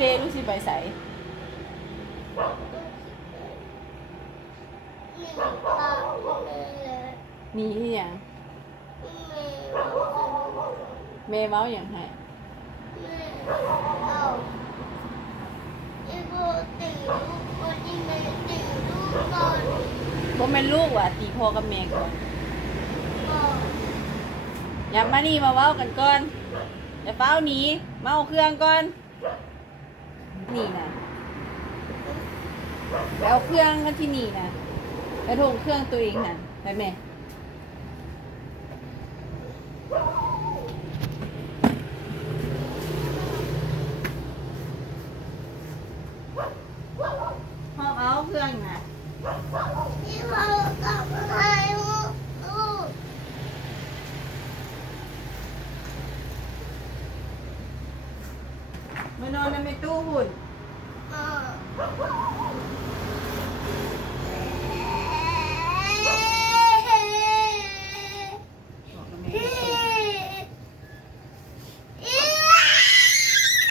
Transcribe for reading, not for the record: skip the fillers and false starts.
เดลูกสิไปใส่หนีที่ยังแม่เว้าอย่างไรบ่แม่นลูกว่ะตีพ่อกับแม่ก่อนอย่ามานี่มาเว้ากันก่อนอย่าเฝ้าหนีมาเอาเครื่องก่อนนี่นะไปเอาเครื่องกันที่นี่นะไปโทงเครื่องตัวเองน่ะไปแม่พ่อเอาเครื่องน่ะมานอนในตู้หุ่น